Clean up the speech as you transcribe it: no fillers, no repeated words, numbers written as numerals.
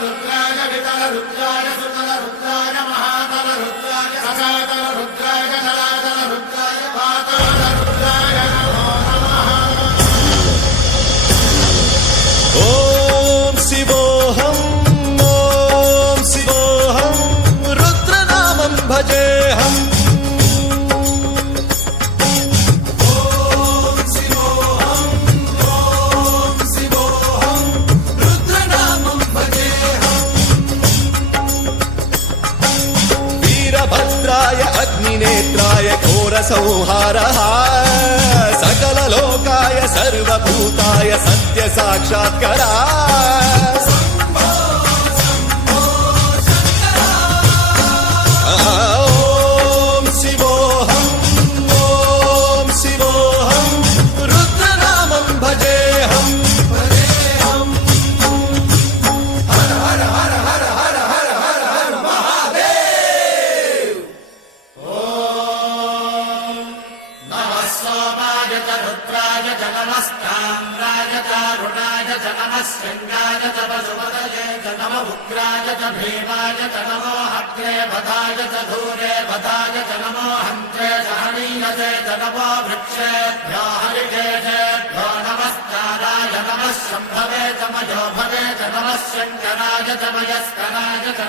रुद्राय वितल रुद्राय सुतल रुद्राय महातल रुद्राय सकातल रुद्राय जलातल रुद्राय पाताल रुद्राय नमो नमः। ओम शिवोऽहम् रुद्रनामं भजेऽहम्। वीरभद्राय अग्निनेत्राय घोरसंहारः सकललोकाय सर्वभूताय सत्यसाक्षात्करः। ओम शिवोऽहम् रुद्रनामं भजेऽहम्। हर हर हर हर हर हर हर हर महादेव। नमः सोमाय च रुद्राय च नमस्ताम्राय च अरुणाय च नमः शृङ्गाय च पशुपतये च नमः उग्राय च भीमाय च नमो हग्रे वधाय च धूरे वधाय च नमो हन्त्रे च हनीयसे च नमो वृक्षेभ्यो हरिकेशेभ्यो नमस्काराय नमः शम्भवे च मयो भवे च नमः शङ्कराय च मयस्कराय च